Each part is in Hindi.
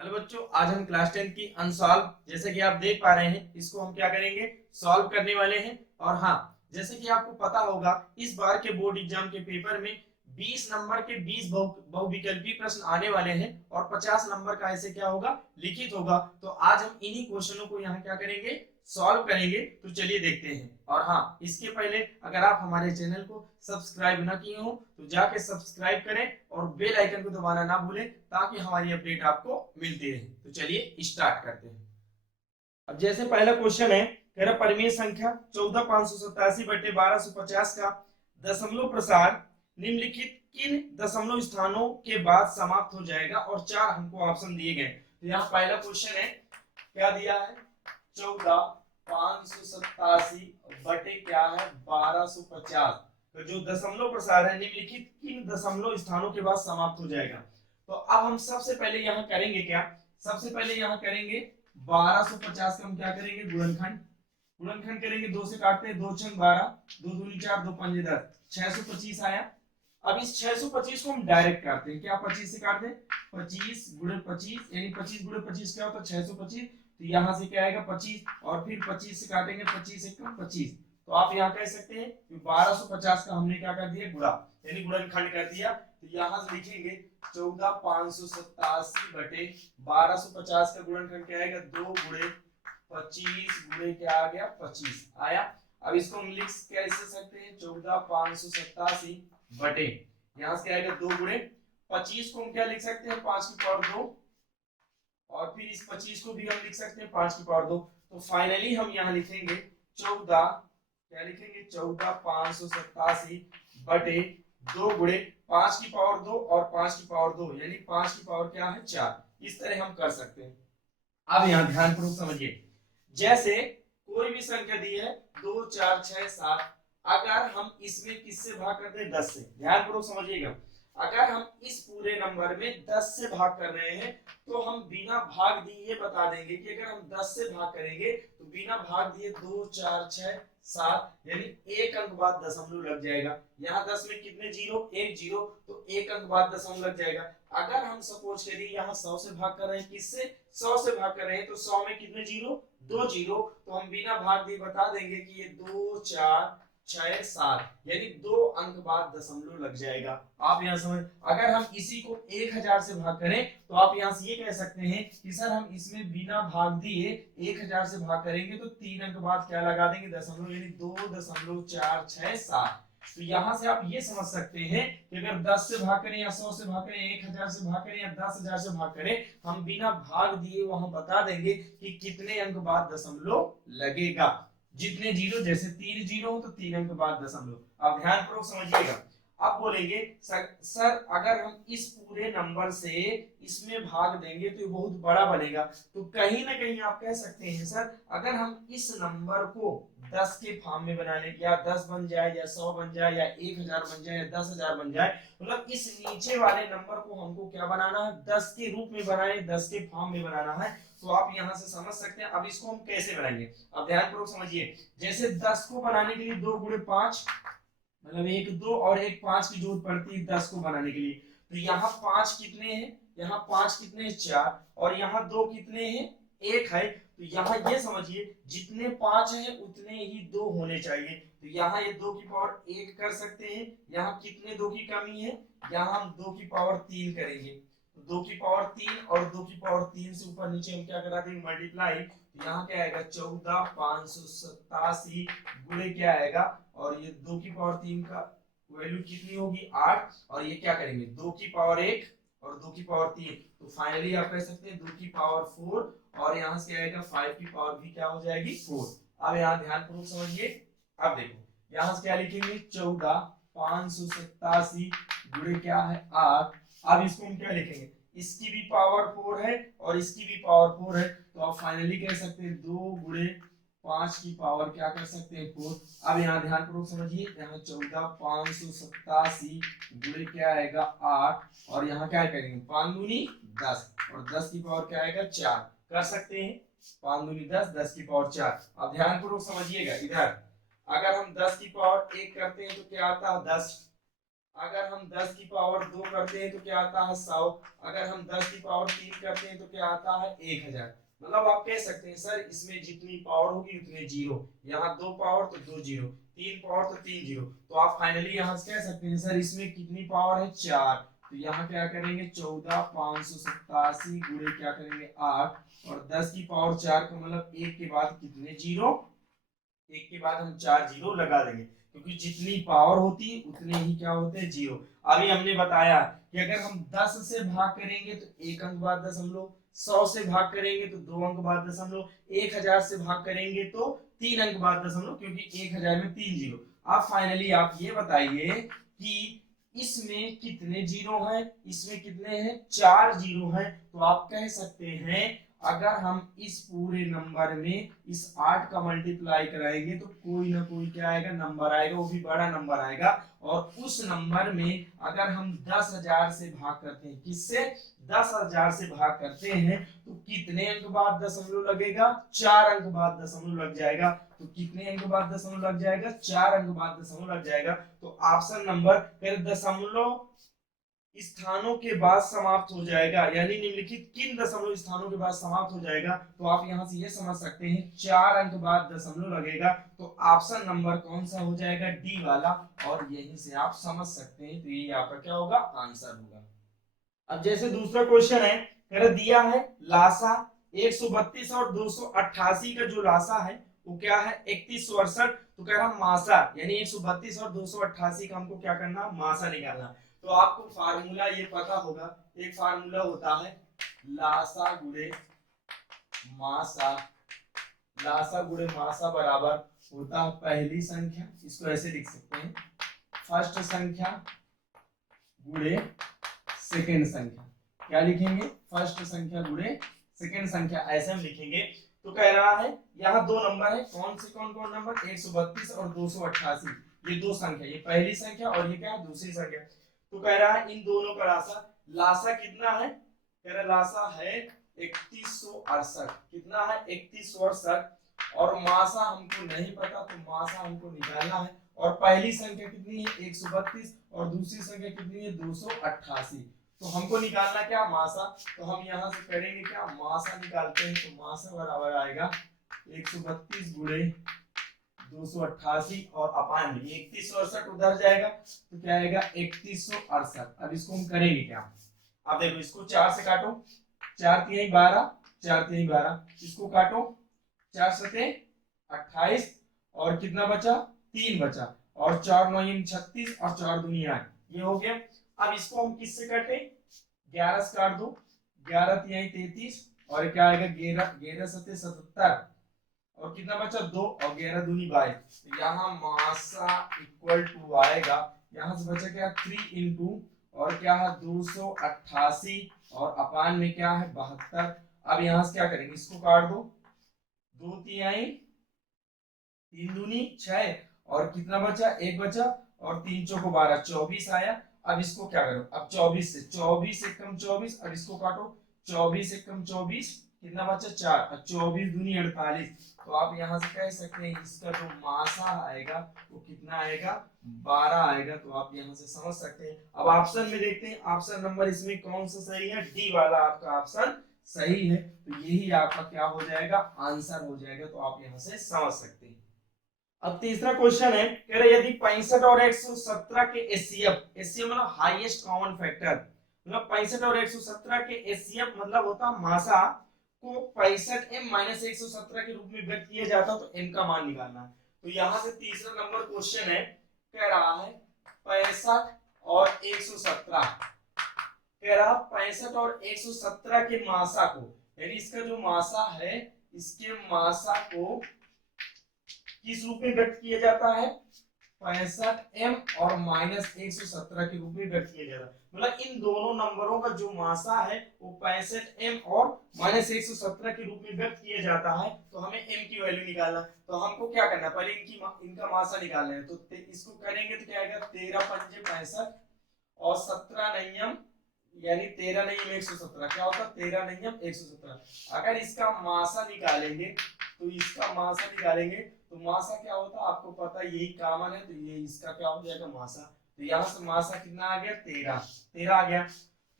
हेलो बच्चों, आज हम क्लास 10 की अनसॉल्व जैसे कि आप देख पा रहे हैं इसको हम क्या करेंगे, सॉल्व करने वाले हैं। और हाँ, जैसे कि आपको पता होगा इस बार के बोर्ड एग्जाम के पेपर में 20 नंबर के 20 बहुविकल्पी प्रश्न आने वाले हैं और 50 नंबर का ऐसे क्या होगा, लिखित होगा। तो आज हम इन्हीं क्वेश्चनों को यहाँ क्या करेंगे, सॉल्व करेंगे। तो चलिए देखते हैं। और हाँ, इसके पहले अगर आप हमारे चैनल को सब्सक्राइब ना किए हो तो जाके सब्सक्राइब करें और बेल आइकन को दबाना ना भूलें ताकि हमारी अपडेट आपको मिलती रहे। तो चलिए स्टार्ट करते हैं। अब जैसे पहला क्वेश्चन है, कह रहा परिमेय संख्या 14587 बटे 1250 का दशमलव प्रसार निम्नलिखित किन दशमलव स्थानों के बाद समाप्त हो जाएगा, और चार हमको ऑप्शन दिए गए। तो यहाँ पहला क्वेश्चन है, क्या दिया है, 14587 बटे क्या है 1250 तो जो दशमलव प्रसार है निम्नलिखित किन दशमलव स्थानों के बाद समाप्त हो जाएगा। तो अब हम सबसे पहले यहाँ करेंगे क्या, सबसे पहले यहाँ करेंगे 1250 का हम क्या करेंगे, गुणनखंड। गुणनखंड करेंगे, दो से काटते हैं, दो छंग 12, दो दूनी 4, दो पंजे 10, 625 आया। अब इस 625 को हम डायरेक्ट काटते हैं, क्या 25 से काटते हैं, 25 गुणे 25 यानी 25 गुणे 25 क्या होता है 625। तो यहाँ से क्या आएगा 25 और फिर 25 से काटेंगे, 25 एक 25। तो आप यहाँ कह सकते हैं कि 1250 का हमने क्या कर दिया, गुणा यानी गुणनखंड कर दिया। तो यहाँ से लिखेंगे 14587 बटे 1250 का गुणनखंड क्या आएगा, 2 गुणे 25 गुणे क्या आ गया 25 आया। अब इसको हम लिख कैसे सकते हैं, 14587 बटे यहाँ से क्या आएगा 2 गुणे 25 को हम क्या लिख सकते हैं 5 की पावर 2, और फिर इस 25 को भी हम लिख सकते हैं 5 की पावर 2। तो फाइनली हम यहाँ लिखेंगे 14, क्या लिखेंगे 14587 बटे 2 गुणे 5 की पावर 2 और 5 की पावर 2 यानी 5 की पावर क्या है 4। इस तरह हम कर सकते हैं। अब यहाँ ध्यानपूर्वक समझिए, जैसे कोई भी संख्या दी है 2 4 6 7, अगर हम इसमें किससे भाग करते हैं 10 से, ध्यानपूर्वक समझिएगा। अगर हम इस पूरे नंबर में 10 से भाग कर रहे हैं तो हम बिना भाग दिए बता देंगे कि अगर हम 10 से भाग करेंगे तो बिना भाग दिए 2 4 6 7 यानी एक अंक बाद दशमलव लग जाएगा। यहाँ 10 में कितने जीरो, एक जीरो, तो एक अंक बाद दशमलव लग जाएगा। अगर हम सपोज करिए यहाँ 100 से भाग कर रहे हैं, किससे 100 से भाग कर रहे हैं, तो 100 में कितने जीरो, दो जीरो, तो हम बिना भाग दिए बता देंगे कि ये 2 4 6 7 यानी दो अंक बाद दशमलव लग जाएगा। आप यहाँ समझ, अगर हम इसी को 1000 से भाग करें तो आप यहाँ से ये कह सकते हैं कि सर हम इसमें बिना भाग दिए 1000 से भाग करेंगे तो 3 अंक बाद क्या लगा देंगे दशमलव, यानी 2.467। तो यहाँ से आप ये समझ सकते हैं कि अगर 10 से भाग करें या 100 से भाग करें, 1000 से भाग करें या 10000 से भाग करें, हम बिना भाग दिए वहां बता देंगे कि कितने अंक बाद दशमलव लगेगा। जितने जीरो, जैसे 3 जीरो हो तो 3 अंक बाद दशमलव। अब ध्यानपूर्वक समझिएगा। अब बोलेंगे सर अगर हम इस पूरे नंबर से इसमें भाग देंगे तो ये बहुत बड़ा बनेगा। तो कहीं ना कहीं आप कह सकते हैं सर अगर हम इस नंबर को 10 के फॉर्म में बना लें, या 10 बन जाए या 100 बन जाए या 1000 बन जाए या 10000 बन जाए, मतलब इस नीचे वाले नंबर को हमको क्या बनाना है, 10 के रूप में बनाए, 10 के फॉर्म में बनाना है। तो आप यहां से समझ सकते हैं। अब इसको हम कैसे बनाएंगे, अब ध्यानपूर्वक समझिए। जैसे 10 को बनाने के लिए 2 गुणे 5, मतलब एक 2 और एक 5 की जरूरत पड़ती है 10 को बनाने के लिए। तो यहाँ 5 कितने हैं, यहाँ 5 कितने हैं 4, और यहाँ 2 कितने हैं 1 है। तो यहाँ ये समझिए जितने 5 हैं उतने ही 2 होने चाहिए। तो यहाँ ये 2 की पावर 1 कर सकते हैं। यहाँ कितने 2 की कमी है, यहाँ हम 2 की पावर 3 करेंगे। तो 2 की पावर 3 और 2 की पावर 3 से ऊपर नीचे हम क्या करा देंगे, मल्टीप्लाई। तो यहाँ क्या आएगा 14587 गुणे क्या आएगा, और ये 2 की पावर 3 का वैल्यू कितनी होगी 8, और ये क्या करेंगे 2 की पावर 1 और 2 की पावर 3। तो फाइनली आप कह सकते हैं 2 की पावर 4, और यहाँ से आएगा 5 की पावर भी क्या हो जाएगी 4। अब यहाँ ध्यानपूर्वक समझिए। अब देखो यहाँ से क्या लिखेंगे 14587 गुणे क्या है 8। अब इसको हम क्या लिखेंगे, इसकी भी पावर 4 है और इसकी भी पावर 4 है। तो आप फाइनली कह सकते हैं 2 गुणे 5 की पावर क्या कर सकते हैं 4। अब यहाँ ध्यानपूर्वक समझिए, यहाँ 14587 गुणे क्या आएगा 8, और यहाँ क्या करेंगे 5 दूनी 10 और 10 की पावर क्या आएगा 4 कर सकते हैं। 5 दूनी 10, 10 की पावर 4। अब ध्यानपूर्वक समझिएगा, इधर अगर हम 10 की पावर 1 करते हैं तो क्या आता है 10। अगर हम 10 की पावर 2 करते हैं तो क्या आता है 100, अगर हम 10 की पावर 3 करते हैं तो क्या आता है 1000। मतलब आप कह सकते हैं सर इसमें जितनी पावर होगी उतने जीरो, यहाँ 2 पावर तो 2 जीरो, 3 पावर तो 3 जीरो, तो आप फाइनली यहाँ से कह सकते हैं सर इसमें कितनी पावर है 4। तो यहाँ क्या करेंगे 14,587 गुणे क्या करेंगे 8, और 10 की पावर 4 का मतलब 1 के बाद कितने जीरो, 1 के बाद हम 4 जीरो लगा देंगे, क्योंकि जितनी पावर होती है उतने ही क्या होते हैं जीरो। अभी हमने बताया कि अगर हम 10 से भाग करेंगे तो 1 अंक बाद दशमलव, 100 से भाग करेंगे तो 2 अंक बाद दशमलव, 1000 से भाग करेंगे तो 3 अंक बाद दशमलव, क्योंकि 1000 में 3 जीरो। अब फाइनली आप ये बताइए कि इसमें कितने जीरो हैं, इसमें कितने हैं 4 जीरो हैं। तो आप कह सकते हैं अगर हम इस पूरे नंबर में इस 8 का मल्टीप्लाई कराएंगे तो कोई ना कोई क्या आएगा नंबर आएगा, वो भी बड़ा नंबर आएगा। और उस नंबर में अगर हम 10,000 से भाग करते हैं, किससे 10,000 से भाग करते हैं, तो कितने अंक बाद दशमलव लगेगा 4 अंक बाद दशमलव लग जाएगा। तो कितने अंक बाद दशमलव लग जाएगा 4 अंक बाद दशमलव लग जाएगा। तो ऑप्शन नंबर फिर दशमलव स्थानों के बाद समाप्त हो जाएगा, यानी निम्नलिखित किन दशमलव स्थानों के बाद समाप्त हो जाएगा। तो आप यहां से ये समझ सकते हैं 4 अंक बाद दशमलव लगेगा। तो ऑप्शन नंबर कौन सा हो जाएगा डी वाला, और यहीं से आप समझ सकते हैं। तो ये आपका क्या होगा आंसर होगा। अब जैसे दूसरा क्वेश्चन है, कह दिया है लासा 132 और 288 का जो लासा है वो क्या है 3168। तो कह रहा मासा यानी 132 और 288 का हमको क्या करना मासा निकालना। तो आपको फार्मूला ये पता होगा, एक फार्मूला होता है लासा गुणे मासा, लासा गुणे मासा बराबर होता है पहली संख्या, इसको ऐसे लिख सकते हैं फर्स्ट संख्या गुणे सेकेंड संख्या। क्या लिखेंगे फर्स्ट संख्या गुणे सेकेंड संख्या, ऐसे हम लिखेंगे। तो कह रहा है यहाँ दो नंबर है, कौन से कौन कौन नंबर 132 और 288, ये दो संख्या, ये पहली संख्या और ये क्या दूसरी संख्या। तो कह रहा है इन दोनों का लासा, लासा कितना है, कह रहा लासा है 3168, कितना है 3168, और मासा हमको नहीं पता तो मासा हमको निकालना है। और पहली संख्या कितनी है 132 और दूसरी संख्या कितनी है 288। तो हमको निकालना क्या मासा, तो हम यहाँ से करेंगे क्या मासा निकालते हैं। तो मासा बराबर आएगा 132 गुणे 288 और अपान 3168 उधर जाएगा तो क्या आएगा 3168। अब इसको हम करेंगे क्या, अब देखो इसको 4 से काटो, 4 3 12, 4 3 12, इसको काटो 4 7 28 और कितना बचा 3 बचा, और 4 9 36 और 4 दूनी 8, ये हो गया। अब इसको हम किससे काटे 11 से काट दो, 11 3 33 और क्या आएगा 11 11 7 77 और कितना बचा 2 और 11 दूनी 22। तो यहाँ मासा इक्वल टू आएगा, यहाँ से बचा क्या 3 इंटू और क्या है 288 और अपान में क्या है 72। अब यहाँ से क्या करेंगे इसको काट दो, 2 3 3 दूनी 6 और कितना बचा 1 बचा और 3 चौको 12 24 आया। अब इसको क्या करो, अब 24 से 24 से कम 24, अब इसको काटो 24 से कम 24 कितना बचा 4 और 24 दूनी 48। तो आप यहाँ से कह सकते हैं इसका जो मासा आएगा वो कितना आएगा 12 आएगा। तो आप यहाँ से समझ सकते हैं। अब ऑप्शन में देखते हैं ऑप्शन नंबर इसमें कौन सा सही है, डी वाला आपका ऑप्शन सही है। तो यही आपका क्या हो जाएगा आंसर हो जाएगा। तो आप यहाँ से समझ सकते हैं। अब तीसरा क्वेश्चन है, कह रहे यदि 65 और 117 के एचसीएफ, एचसीएफ मतलब हाईएस्ट कॉमन फैक्टर, मतलब 65 और 117 के एचसीएफ मतलब होता मासा को 65m - 117 के रूप में व्यक्त किया जाता तो m का मान निकालना है। तो यहां से तीसरा नंबर क्वेश्चन है, कह रहा है 65 और 117, कह रहा 65 और 117 के मासा को, यानी इसका जो मासा है इसके मासा को किस रूप में व्यक्त किया जाता है 65m और -117 के रूप में व्यक्त किया जाता है। मतलब इन दोनों नंबरों का जो मासा है वो 65m और -117 के रूप में व्यक्त किया जाता है। तो हमें m की वैल्यू निकालना, तो हमको क्या करना पहले इनका मासा निकालना है। तो इसको करेंगे तो क्या आएगा 13 पंजे 65 और 17 नयम यानी 13 नयम 117, क्या होता 13 नयम 117। अगर इसका मासा निकालेंगे तो इसका मासा निकालेंगे तो मासा क्या होता है आपको पता है यही कॉमन है, तो ये इसका क्या हो जाएगा मासा। तो यहाँ से मासा कितना आ गया 13 आ गया।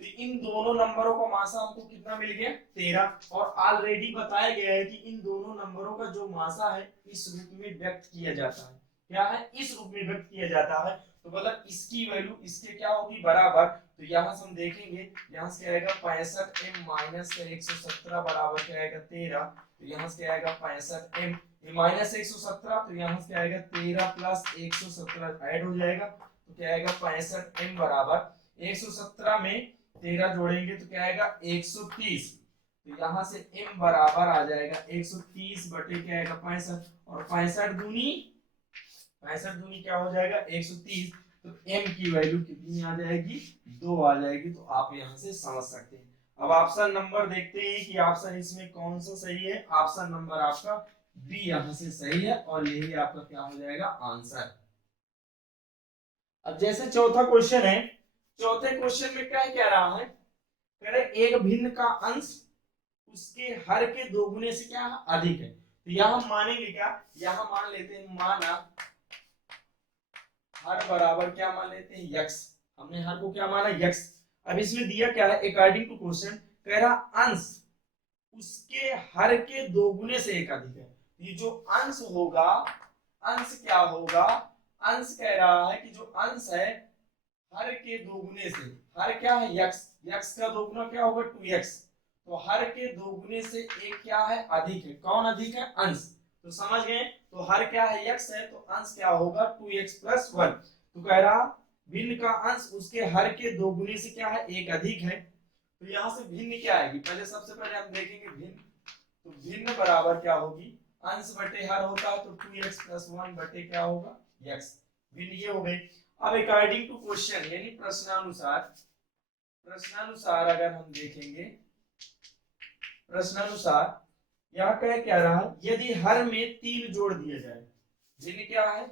तो इन दोनों नंबरों का मासा हमको कितना मिल गया 13। और ऑलरेडी बताया गया है कि इन दोनों नंबरों का जो मासा है इस रूप में व्यक्त किया जाता है। क्या है, इस रूप में व्यक्त किया जाता है। तो मतलब इसकी वैल्यू इसके क्या होगी बराबर। तो यहाँ से हम देखेंगे, यहाँ से क्या आएगा 65m माइनस 117 बराबर क्या आएगा 13। तो यहाँ से क्या आएगा 65m माइनस 117, तो यहाँ से क्या आएगा 13 प्लस 117 ऐड हो जाएगा। तो क्या आएगा 65m बराबर 117 में 13 जोड़ेंगे तो क्या आएगा 130। तो यहाँ से m बराबर आ जाएगा 130 बटे क्या आएगा 65, और 65 दूनी क्या हो जाएगा 130। तो m की वैल्यू कितनी आ जाएगी 2 आ जाएगी। तो आप यहाँ से समझ सकते हैं। अब ऑप्शन नंबर देखते हैं कि ऑप्शन इसमें कौन सा सही है। ऑप्शन नंबर आपका बी यहाँ से सही है और यही आपका क्या हो जाएगा आंसर। अब जैसे चौथा क्वेश्चन है, चौथे क्वेश्चन में क्या कह रहा है, कह रहे एक भिन्न का अंश उसके हर के दोगुने से क्या अधिक है। तो यहां मानेंगे क्या, यहां मान लेते हैं माना हर बराबर क्या मान लेते हैं यक्स। हमने हर को क्या माना यक्स। अब इसमें दिया क्या है, अकॉर्डिंग टू क्वेश्चन कह रहा अंश उसके हर के दोगुने से एक अधिक है। ये जो अंश होगा, अंश क्या होगा, अंश कह रहा है कि जो अंश है हर के दोगुने से, हर क्या है यक्स, यक्स का दोगुना क्या होगा 2x। तो हर के दोगुने से एक क्या है अधिक है। कौन अधिक है, अंश। तो समझ गए, तो हर क्या है x है, तो अंश क्या होगा 2x प्लस 1। तो कह रहा भिन्न का अंश उसके हर के दोगुने से क्या है एक अधिक है। तो यहाँ से भिन्न क्या आएगी, पहले सबसे पहले हम देखेंगे भिन्न। तो भिन्न बराबर क्या होगी, अंश बटे हर होता है तो 2x प्लस 1 बटे क्या होगा x। भिन्न ये हो गई। अब अकॉर्डिंग टू क्वेश्चन यानी प्रश्नानुसार, प्रश्नानुसार अगर हम देखेंगे, प्रश्नानुसार यहाँ क्या रहा है, यदि हर में 3 जोड़ दिया जाए, भिन्न क्या है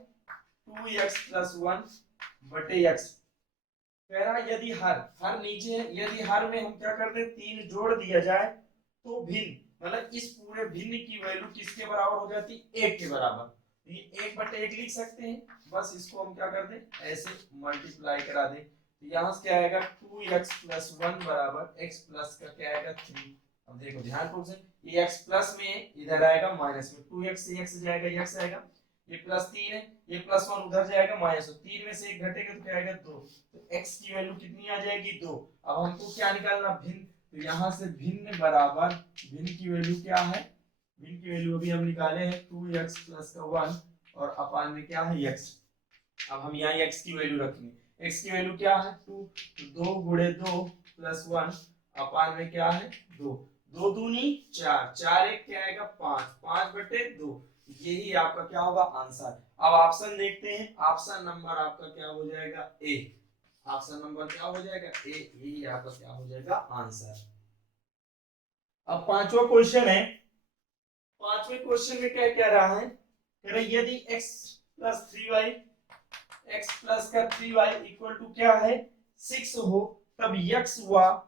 2x प्लस 1 बटे x। कह रहा यदि हर नीचे है, यदि हर में हम क्या करते हैं 3 जोड़ दिया जाए तो भिन्न, मतलब इस पूरे भिन्न की वैल्यू किसके बराबर हो जाती है 1 के बराबर। ये 1 बटे 1 लिख सकते हैं, बस इसको हम क्या कर दें ऐसे मल्टीप्लाई करा दें। तो यहाँ से क्या आएगा 2x प्लस 1 बराबर x प्लस का क्या आएगा 3। अब देखो ध्यानपूर्वक से, ये x प्लस में इधर आएगा माइनस में, 2x से x जाएगा x आएगा, ये प्लस 3 है, ये प्लस 1 उधर जाएगा माइनस, 3 में से 1 घटेगा तो क्या आएगा 2। तो x की वैल्यू कितनी आ जाएगी 2। अब हमको क्या निकालना भिन्न। तो यहाँ से भिन्न बराबर, भिन्न की वैल्यू क्या है, भिन्न की वैल्यू अभी हम निकाले हैं 2x प्लस का 1 और अपान में क्या है x। अब हम यहाँ x की वैल्यू रखेंगे, x की वैल्यू क्या है 2, तो 2 गुणे 2 प्लस 1 अपान में क्या है 2, 2 दूनी 4, 4 एक क्या आएगा 5, 5 बटे 2। यही आपका क्या होगा आंसर। अब ऑप्शन देखते हैं, ऑप्शन नंबर आपका क्या हो जाएगा ए। ऑप्शन नंबर क्या हो जाएगा ए, यही आपका क्या हो जाएगा आंसर। अब पांचवा क्वेश्चन है, पांचवें क्वेश्चन में क्या कह रहा है, कह रहा यदि x plus 3y, x plus का 3y इक्वल टू क्या है 6 हो, तब x व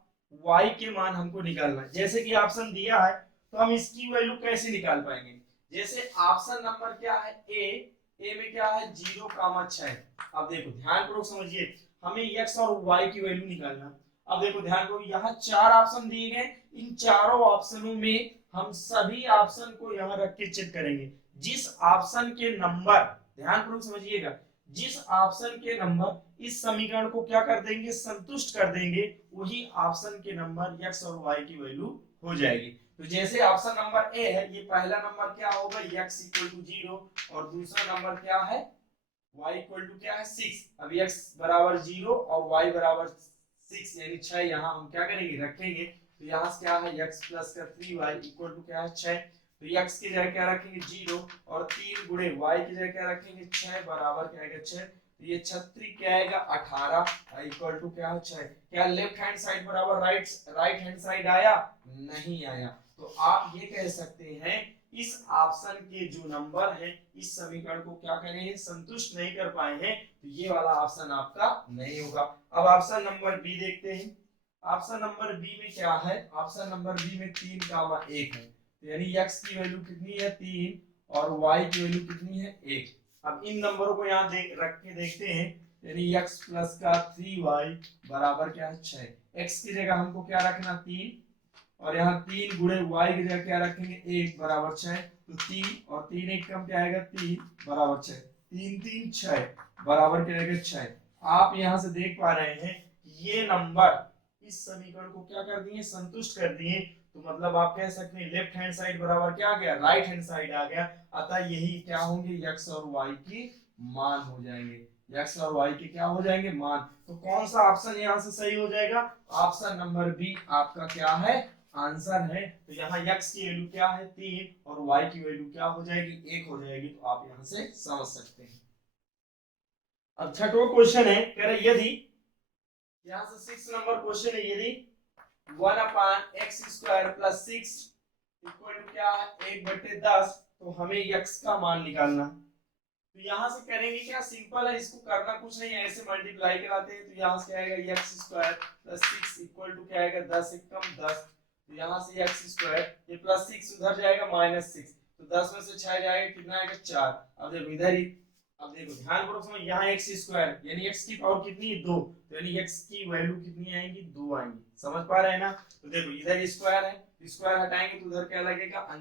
y के मान हमको निकालना है। जैसे कि ऑप्शन दिया है तो हम इसकी वैल्यू कैसे निकाल पाएंगे। जैसे ऑप्शन नंबर क्या है ए, ए में क्या है 0,6। अब देखो ध्यानपूर्वक समझिए, हमें x और y की वैल्यू निकालना। अब देखो ध्यानपूर्वक, यहाँ 4 ऑप्शन दिए गए, इन चारों ऑप्शनों में हम सभी ऑप्शन को यहाँ रख के चेक करेंगे। जिस ऑप्शन के नंबर, ध्यानपूर्वक समझिएगा, जिस ऑप्शन के नंबर इस समीकरण को क्या कर देंगे संतुष्ट कर देंगे, वही ऑप्शन के नंबर x और y की वैल्यू हो जाएगी। तो जैसे ऑप्शन नंबर ए है, ये पहला नंबर क्या होगा x इक्वल टू 0 और दूसरा नंबर क्या है y इक्वल टू क्या है 6। अब x बराबर 0 और y बराबर 6 यानी 6 यहाँ हम क्या करेंगे रखेंगे। तो यहाँ से क्या है x प्लस का 3y इक्वल टू क्या है 6। तो x की जगह क्या रखेंगे 0 और 3 गुणे y की जगह क्या रखेंगे 6 बराबर क्या आएगा 6। तो ये 36 क्या आएगा 18 इक्वल टू क्या है 6। क्या लेफ्ट हैंड साइड बराबर राइट हैंड साइड आया, नहीं आया। तो आप ये कह सकते हैं इस ऑप्शन के जो नंबर है इस समीकरण को क्या करें संतुष्ट नहीं कर पाए हैं, तो ये वाला ऑप्शन आपका नहीं होगा। अब ऑप्शन नंबर बी देखते हैं। ऑप्शन नंबर बी में क्या है, ऑप्शन नंबर बी में 3,1 है, यानी x की वैल्यू कितनी है 3 और y की वैल्यू कितनी है 1। अब इन नंबरों को यहाँ रख के देखते हैं यानी x प्लस का 3y बराबर क्या है 6। x की जगह हमको क्या रखना 3, और यहाँ 3 गुणे y की जगह क्या रखेंगे 1 बराबर 6। तो 3 और 3 एक कम क्या आएगा 3 बराबर 6, 3 3 6 बराबर क्या आएगा 6। आप यहाँ से देख पा रहे हैं ये नंबर इस समीकरण को क्या कर दिए संतुष्ट कर दिए। तो मतलब आप कह सकते हैं लेफ्ट हैंड साइड बराबर क्या आ गया राइट हैंड साइड आ गया। अतः यही क्या होंगे x और y की मान हो जाएंगे, x और y के क्या हो जाएंगे मान। तो कौन सा ऑप्शन यहाँ से सही हो जाएगा, ऑप्शन नंबर बी आपका क्या है आंसर है। तो यहाँ x की वैल्यू क्या है 3 और y की वैल्यू क्या हो जाएगी 1 हो जाएगी। तो आप यहाँ से समझ सकते हैं। अब छठवां क्वेश्चन है कह रहे यदि, यहाँ से 6 नंबर क्वेश्चन है, यदि 1/x² + 6 इक्वल टू क्या है 1/10, तो हमें x का मान निकालना। तो यहाँ से करेंगे क्या सिंपल है, इसको करना कुछ नहीं है, ऐसे मल्टीप्लाई कराते हैं। तो यहाँ से क्या आएगा x² + 6 इक्वल टू क्या आएगा 10 एकम 10। तो यहाँ से x² ये +6 उधर जाएगा -6, तो 10 में से 6 जाएगा कितना आएगा 4। अब देखो इधर ही, अब देखो ध्यानपूर्वक समझ, यहाँ x² यानी x की पावर कितनी है 2, तो यानी x की वैल्यू कितनी आएगी 2 आएंगी। समझ पा रहे हैं ना। तो देखो इधर स्क्वायर है, स्क्वायर हटाएंगे तो उधर क्या लगेगा √,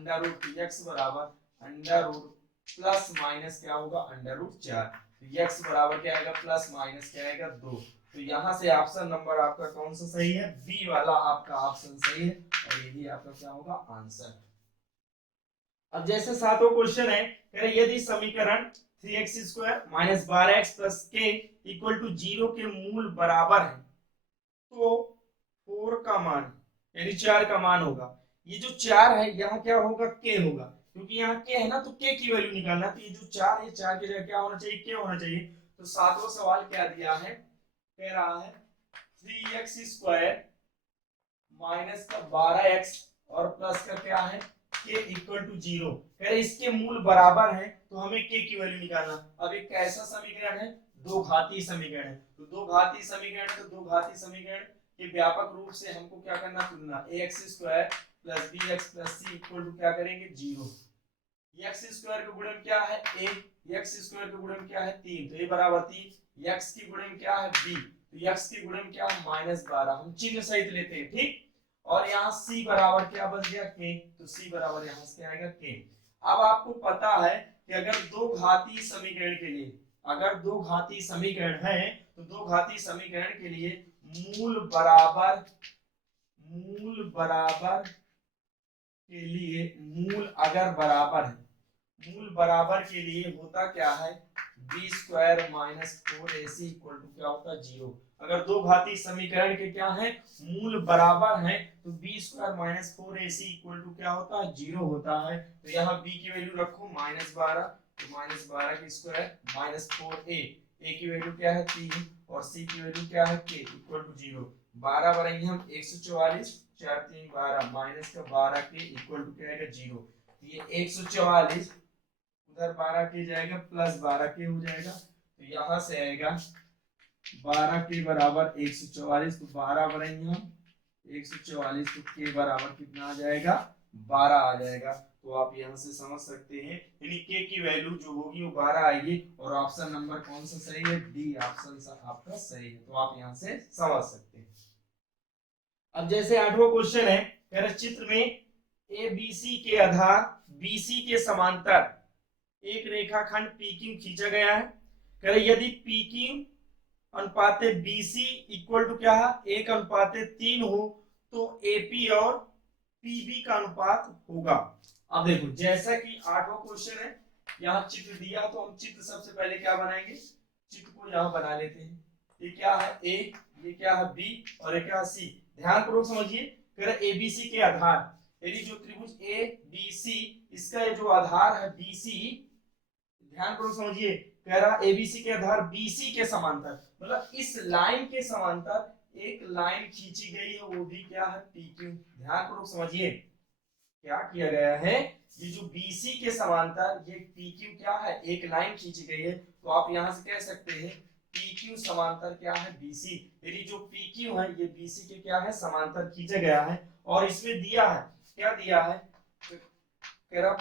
x बराबर √ प्लस माइनस क्या होगा √4। तो x बराबर क्या आएगा प्लस माइनस क्या आएगा 2। तो यहाँ से ऑप्शन नंबर आपका कौन सा सही है, बी वाला आपका ऑप्शन सही है, और यही आपका क्या होगा आंसर। अब जैसे सातवां क्वेश्चन है कह रहे यदि समीकरण 3x² - 12x + k = 0 के मूल बराबर है तो 4 का मान यानी 4 का मान होगा। ये जो 4 है यहाँ क्या होगा k होगा, क्योंकि यहाँ k है ना, तो k की वैल्यू निकालना। तो ये जो 4 है 4 की जगह क्या होना चाहिए k होना चाहिए। तो सातवां सवाल क्या दिया है, कह रहा है 3x² - 12x और प्लस का क्या है k = 0। कह रहे इसके मूल बराबर है तो हमें k की वैल्यू निकालना। अब एक कैसा समीकरण है, दो घातीय समीकरण है। तो दो घातीय समीकरण, तो दो घातीय समीकरण के व्यापक रूप से हमको क्या करना तुलना, ax² + bx + c = क्या करेंगे 0। x² का गुणन क्या है a, x² का गुणन क्या है 3, तो a बराबर 3, x की गुणन क्या है b, तो x की गुणन क्या है -12, हम चिन्ह सहित लेते हैं ठीक। और यहाँ c बराबर क्या बच गया k, तो c बराबर यहाँ से क्या आएगा k। अब आपको पता है कि अगर दो घातीय समीकरण के लिए, अगर दो घातीय समीकरण है तो दो घातीय समीकरण के लिए मूल बराबर के लिए, मूल अगर बराबर है, मूल बराबर के लिए होता क्या है b² - 4ac = क्या होता है 0। अगर दो घातीय समीकरण के क्या है मूल बराबर है तो b² - 4ac = क्या होता है 0 होता है। तो यहाँ b की वैल्यू रखो -12, तो -12 की स्क्वायर -4a, a की वैल्यू क्या है 3 और c की वैल्यू क्या है k = 0। 12 बढ़ाएंगे हम 144, 4 3 12 माइनस का 12 के इक्वल टू क्या आएगा 0। ये 144 उधर 12 के जाएगा प्लस 12 के हो जाएगा, तो यहाँ से आएगा 12 के बराबर 144, तो 12 बढ़ाएंगे हम 144, तो के बराबर कितना आ जाएगा 12 आ जाएगा। तो आप यहाँ से समझ सकते हैं यानी के की वैल्यू जो होगी वो 12 आएगी। और ऑप्शन नंबर कौन सा सही है, डी ऑप्शन आपका सही है। तो आप यहाँ से समझ सकते हैं। अब जैसे आठवां क्वेश्चन है, कह रहे चित्र में ए बी सी के आधार BC के समांतर एक रेखाखंड PQ खींचा गया है। कह रहे यदि PQ अनुपाते BC इक्वल टू क्या है 1:3 हो तो AP और PB का अनुपात होगा। अब देखो जैसा कि आठवां क्वेश्चन है, यहाँ चित्र दिया तो हम चित्र सबसे पहले क्या बनाएंगे, चित्र को यहाँ बना लेते हैं। ये क्या है A, ये क्या है B और ये क्या है C। ध्यानपूर्वक समझिए, कह रहे ABC के आधार, यानी जो त्रिभुज ABC इसका जो आधार है BC, ध्यानपूर्वक समझिए, कह रहा ABC के आधार BC के समांतर, मतलब इस लाइन के समांतर एक लाइन खींची गई है, वो भी क्या है PQ। ध्यानपूर्वक समझिए क्या किया गया है, ये जो BC के समांतर ये PQ क्या है एक लाइन खींची गई है। तो आप यहां से कह सकते हैं PQ समांतर क्या है BC, यानी जो PQ है ये BC के क्या है समांतर खींचा गया है। और इसमें दिया है क्या दिया है, कह रहा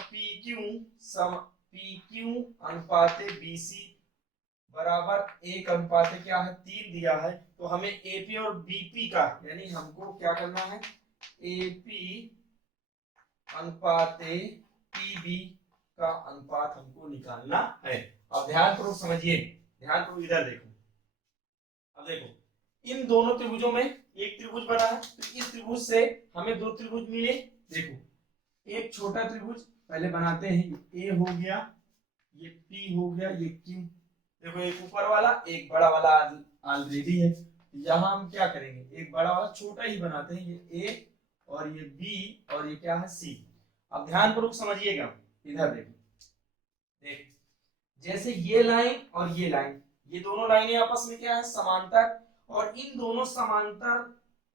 PQ अनुपाते BC बराबर 1 अनुपात क्या है 3 दिया है, तो हमें एपी और बीपी का यानी हमको क्या करना है, एपी अनुपात पीबी का अनुपात हमको निकालना है। अब ध्यान पूर्वक समझिए, ध्यान पूर्वक इधर देखो। अब देखो इन दोनों त्रिभुजों में एक त्रिभुज बना है, तो इस त्रिभुज से हमें दो त्रिभुज मिले। देखो एक छोटा त्रिभुज पहले बनाते हैं, ए हो गया, ये पी हो गया, ये क्यू। देखो एक ऊपर वाला एक बड़ा वाला ऑलरेडी है, यहाँ हम क्या करेंगे, एक बड़ा वाला छोटा ही बनाते हैं, ये ए और ये बी और ये क्या है सी। अब ध्यान पूर्वक समझिएगा, इधर देखो, देख जैसे ये लाइन और ये लाइन, ये दोनों लाइनें आपस में क्या है समांतर, और इन दोनों समांतर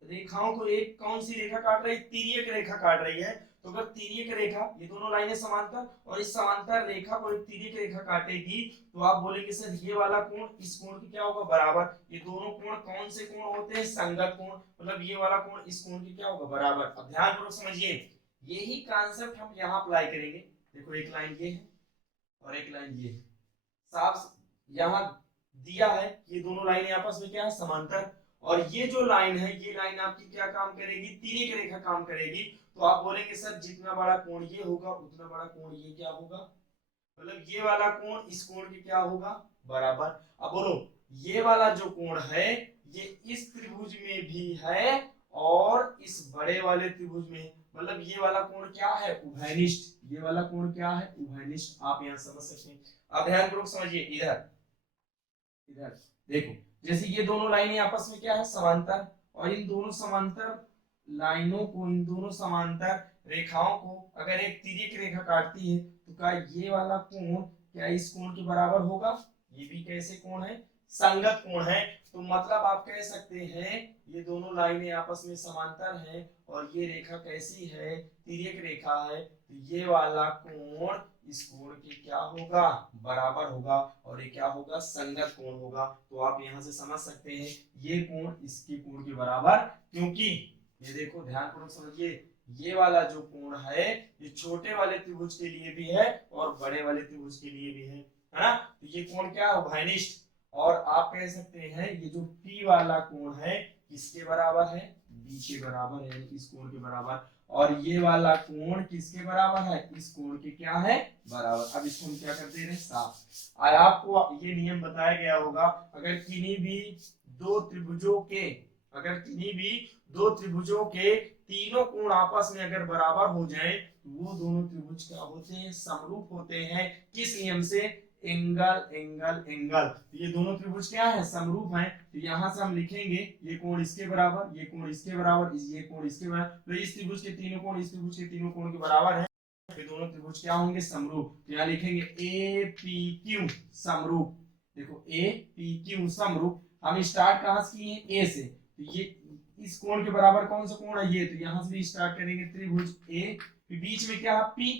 रेखाओं को एक कौन सी रेखा काट रही है, तिर्यक रेखा काट रही है। तो अगर तिर्यक रेखा, ये दोनों लाइनें समांतर और इस समांतर रेखा को एक तिर्यक रेखा काटेगी, तो आप बोलेंगे सर ये वाला कोण इस कोण की क्या होगा बराबर। ये दोनों कोण कौन से कोण होते हैं, संगत कोण, मतलब ये वाला कोण इस कोण की क्या होगा बराबर। अब ध्यान पूर्वक समझिए, यही कॉन्सेप्ट हम यहाँ अप्लाई करेंगे। देखो एक लाइन ये है और एक लाइन ये है, साफ यहाँ दिया है ये दोनों लाइनें आपस में क्या है समांतर, और ये जो लाइन है ये लाइन आपकी क्या काम करेगी, तिर्यक रेखा काम करेगी। तो आप बोलेंगे सर जितना बड़ा कोण ये होगा उतना बड़ा कोण ये क्या होगा, मतलब ये वाला कोण इस कोण के क्या होगा बराबर। अब बोलो ये वाला जो कोण है ये इस त्रिभुज में भी है और इस बड़े वाले त्रिभुज में, मतलब ये वाला कोण क्या है उभयनिष्ठ, ये वाला कोण क्या है उभयनिष्ठ। आप यहाँ समझ सकते हैं। अब ध्यान पूर्वक समझिए, इधर इधर देखो, जैसे ये दोनों लाइनें आपस में क्या है समांतर, और इन दोनों समांतर लाइनों को, इन दोनों समांतर रेखाओं को अगर एक तिर्यक रेखा काटती है, तो क्या ये वाला कोण क्या इस कोण के बराबर होगा, ये भी कैसे कोण है संगत कोण है। तो मतलब आप कह सकते हैं ये दोनों लाइनें आपस में समांतर हैं और ये रेखा कैसी है तिर्यक रेखा है, तो ये वाला कोण इस कोण के क्या होगा बराबर होगा, और ये क्या होगा संगत कोण होगा। तो आप यहां से समझ सकते हैं ये कोण इसके कोण के बराबर, क्योंकि ये देखो ध्यान पूर्वक समझिए, ये वाला जो कोण है ये छोटे वाले त्रिभुज के लिए भी है और बड़े वाले त्रिभुज के लिए भी है ना। तो ये कोण क्या है उभयनिष्ठ, और आप कह सकते हैं ये जो P वाला कोण है किसके बराबर है, B के बराबर है, इस कोण के बराबर। और ये वाला कोण किसके बराबर है, इस कोण के क्या है बराबर। अब इसको हम क्या करते हैं साफ। और आपको ये नियम बताया गया होगा, अगर किन्हीं भी दो त्रिभुजों के, अगर किन्हीं भी दो त्रिभुजों के तीनों कोण आपस में अगर बराबर हो जाए तो वो दोनों त्रिभुज क्या होते हैं समरूप होते हैं। किस नियम से, एंगल एंगल एंगल। तो ये दोनों त्रिभुज क्या है समरूप हैं। तो यहां से हम लिखेंगे ये कोण इसके बराबर, ये कोण इसके बराबर, ये कोण इसके बराबर। तो इस त्रिभुज के तीनों कोण इस त्रिभुज के तीनों कोण के बराबर है, तो दोनों त्रिभुज क्या होंगे समरूप। तो यहाँ लिखेंगे ए पी क्यू समरूप। देखो ए पी क्यू समरूप। हम स्टार्ट कहां से किए ए से, तो ये इस कोण के बराबर कौन सा कोण है ये, तो यहां से भी स्टार्ट करेंगे त्रिभुज ए, फिर बीच में क्या है पी,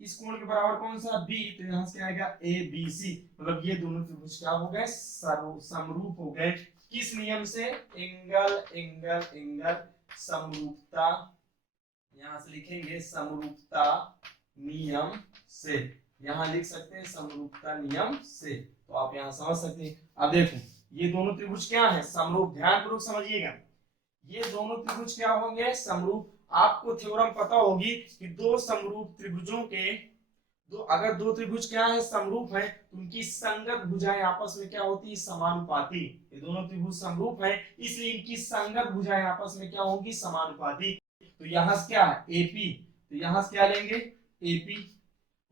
इस कोण के बराबर कौन सा बी, तो यहां से क्या आएगा ए बी सी। मतलब ये दोनों त्रिभुज क्या हो गए समरूप हो गए। किस नियम से, एंगल एंगल एंगल समरूपता, यहां से लिखेंगे समरूपता नियम से, यहां लिख सकते हैं समरूपता नियम से। तो आप यहां समझ सकते हैं। अब देखो ये दोनों त्रिभुज क्या है समरूप, ध्यान पूर्वक समझिएगा, ये दोनों त्रिभुज क्या होंगे समरूप। आपको थ्योरम पता होगी कि दो समरूप त्रिभुजों के अगर दो त्रिभुज क्या है समरूप है तो उनकी संगत भुजाएं आपस में क्या होती है समानुपाती। ये दोनों त्रिभुज समरूप है इसलिए इनकी संगत भुजाएं आपस में क्या होंगी समानुपाती। तो यहां से क्या है एपी, तो यहां से क्या लेंगे एपी।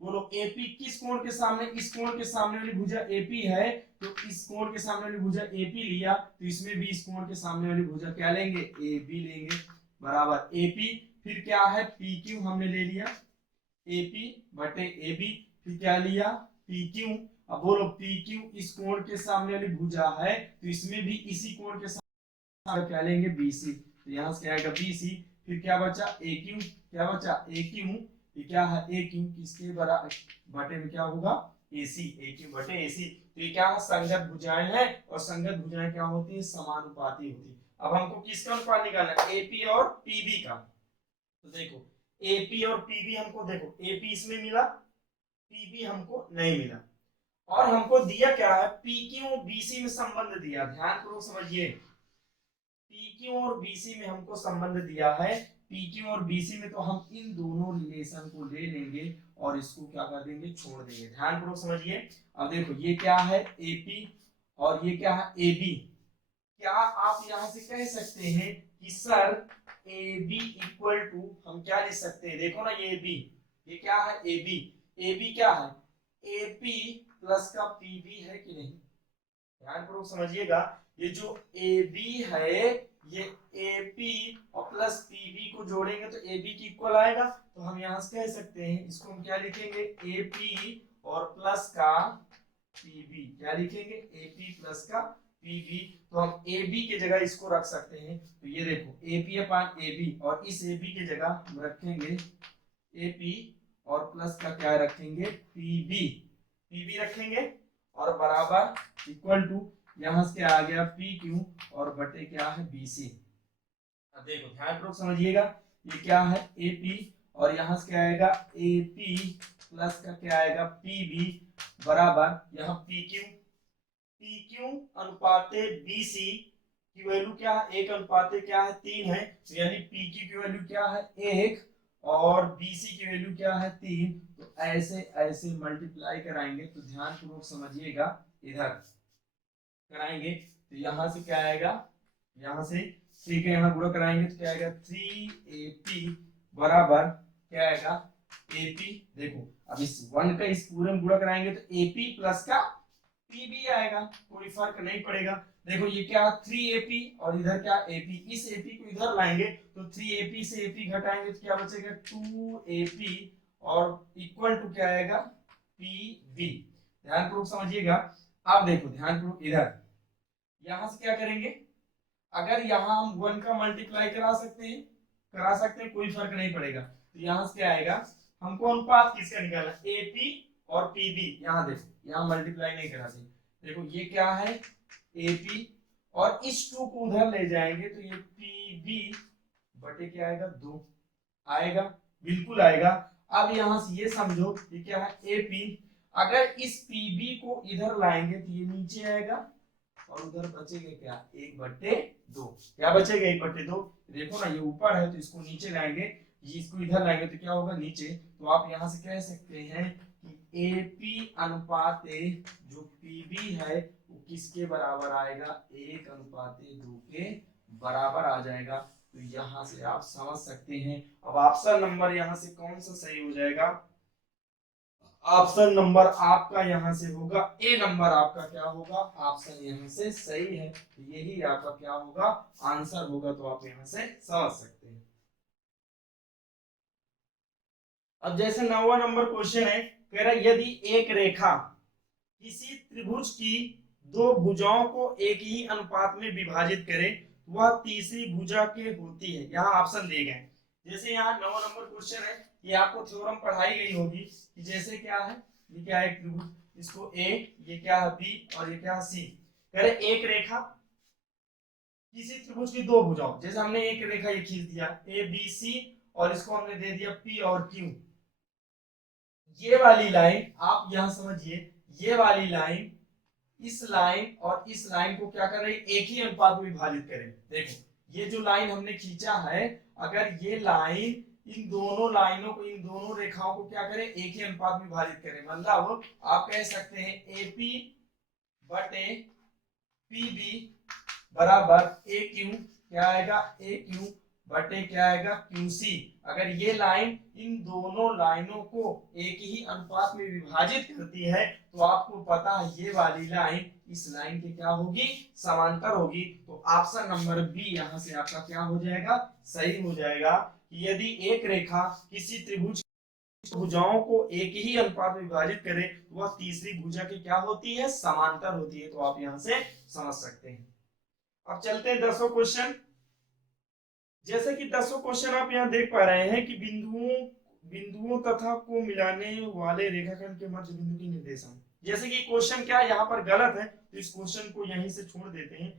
बोलो एपी किस कोण के सामने, इस कोण के सामने वाली भुजा एपी है, तो इस कोण के सामने वाली भुजा एपी लिया, तो इसमें भी इस कोण के सामने वाली भुजा क्या लेंगे एबी लेंगे बराबर एपी। फिर क्या है पी क्यू हमने ले लिया, एपी बटे एबी, फिर क्या लिया पी क्यू। अब बोलो पी क्यू इस कोण के सामने वाली भुजा है, तो इसमें भी इसी कोण के सामने क्या लेंगे बीसी, तो यहां से क्या आएगा बीसी। फिर क्या बचा ए क्यू, क्या बचा ए क्यू, ये क्या है ए क्यू किसके बराबर बटे में क्या होगा एसी, ए क्यू बटे एसी। तो ये क्या है संगत भुजाएं हैं और संगत भुजाएं क्या होती है समानुपाती होती है। अब हमको किसका अनुपात निकालना है एपी और पीबी का। तो देखो एपी और पीबी हमको, देखो एपी इसमें मिला पीबी हमको नहीं मिला। और हमको दिया क्या है, PQ BC में संबंध दिया, ध्यान पूर्वक समझिए, PQ और BC में हमको संबंध दिया है। PQ और BC में तो हम इन दोनों रिलेशन को ले लेंगे और इसको क्या कर देंगे, छोड़ देंगे, ध्यान पूर्वक समझिए। अब देखो ये क्या है AP और ये क्या है AB। क्या आप यहां से कह सकते हैं कि सर AB इक्वल टू, हम क्या लिख सकते हैं, देखो ना ये AB, ये क्या है AB, AB क्या है AP प्लस का PB है कि नहीं, ध्यानपूर्वक समझिएगा। ये जो AB है ये AP और प्लस PB को जोड़ेंगे तो AB की इक्वल आएगा, तो हम यहां से कह सकते हैं इसको हम क्या लिखेंगे AP और प्लस का PB, क्या लिखेंगे AP प्लस का PB। तो हम AB की जगह इसको रख सकते हैं, तो ये देखो AP अपान AB और इस AB की जगह हम रखेंगे AP और प्लस का क्या रखेंगे PB रखेंगे और बराबर इक्वल टू यहां से क्या आ गया PQ और बटे क्या है BC। अब देखो ध्यानपूर्वक समझिएगा, ये क्या है AP और यहां से क्या आएगा AP प्लस का क्या आएगा PB बराबर यहाँ PQ अनुपाते BC की वैल्यू क्या है, 1 अनुपाते क्या है 3 है, तो यानी PQ की वैल्यू क्या है 1 और BC की वैल्यू क्या है 3। तो ऐसे ऐसे मल्टीप्लाई कराएंगे, तो ध्यान पूर्वक समझिएगा, इधर कराएंगे तो यहां से क्या आएगा, यहां से ठीक है यहाँ गुणा कराएंगे तो क्या आएगा 3AP बराबर क्या आएगा AP। देखो अब इस 1 का इस पूरे में गुणा कराएंगे तो AP प्लस का PB आएगा, कोई फर्क नहीं पड़ेगा। देखो ये क्या 3AP और इधर क्या AP, इस AP को इधर लाएंगे तो 3AP से AP घटाएंगे तो क्या बचेगा 2AP और इक्वल टू क्या आएगा PB। ध्यानपूर्वक समझिएगा। अब देखो ध्यानपूर्वक इधर यहां से क्या करेंगे, अगर यहां हम 1 का मल्टीप्लाई करा सकते हैं कोई फर्क नहीं पड़ेगा, तो यहां से क्या आएगा, हमको अनुपात किसका निकालना AP और PB। यहां देखो यहां मल्टीप्लाई नहीं कराते, देखो ये क्या है AP और इस 2 को उधर ले जाएंगे तो ये PB बटे क्या आएगा 2 आएगा, बिल्कुल आएगा। अब यहां से ये समझो ये क्या है AP, अगर इस PB को इधर लाएंगे तो ये नीचे आएगा और उधर बचेगा क्या 1/2, क्या बचेगा 1/2। देखो ना ये ऊपर है तो इसको नीचे लाएंगे, ये इसको इधर लाएंगे तो क्या होगा नीचे। तो आप यहां से कह सकते हैं कि AP अनुपात जो PB है वो किसके बराबर आएगा 1/2 के बराबर आ जाएगा। तो यहां से आप समझ सकते हैं। अब ऑप्शन नंबर यहां से कौन सा सही हो जाएगा, ऑप्शन नंबर आपका यहां से होगा ए नंबर आपका क्या होगा, ऑप्शन यहां से सही है, तो यही आपका क्या होगा आंसर होगा। तो आप यहां से समझ सकते हैं। अब जैसे 9वां नंबर क्वेश्चन है, कह रहा है यदि एक रेखा किसी त्रिभुज की दो भुजाओं को एक ही अनुपात में विभाजित करे वह तीसरी भुजा के होती है। यहाँ ऑप्शन दिए गए, जैसे यहाँ 9वां नंबर क्वेश्चन है, ये आपको थ्योरम पढ़ाई गई होगी कि जैसे क्या है, ये क्या है त्रिभुज, इसको A, ये क्या है B और ये क्या है C। कह रहे एक रेखा किसी त्रिभुज की दो भुजाओं, जैसे हमने एक रेखा ये खींच दिया ABC और इसको हमने दे दिया P और Q। ये वाली लाइन आप यहां समझिए, ये वाली लाइन इस लाइन और इस लाइन को क्या कर रही है एक ही अनुपात में विभाजित करें। देखो ये जो लाइन हमने खींचा है, अगर ये लाइन इन दोनों लाइनों को, इन दोनों रेखाओं को क्या करें एक ही अनुपात में विभाजित करें, मतलब आप कह सकते हैं AP बटे PB बराबर AQ, क्या आएगा AQ बटे क्या आएगा QC। अगर ये लाइन इन दोनों लाइनों को एक ही अनुपात में विभाजित करती है तो आपको पता है ये वाली लाइन इस लाइन के क्या होगी समांतर होगी। तो ऑप्शन नंबर बी यहां से आपका क्या हो जाएगा सही हो जाएगा कि यदि एक रेखा किसी त्रिभुज भुजाओं को एक ही अनुपात में विभाजित करे तो वह तीसरी भुजा की क्या होती है समांतर होती है। तो आप यहां से समझ सकते हैं। अब चलते हैं 10वां क्वेश्चन। जैसे कि 10वां क्वेश्चन आप यहाँ देख पा रहे हैं कि बिंदुओं तथा को मिलाने वाले रेखाखंड के मध्य बिंदु की निर्देशांक। जैसे कि क्वेश्चन क्या यहाँ पर गलत है तो इस क्वेश्चन को यहीं से छोड़ देते हैं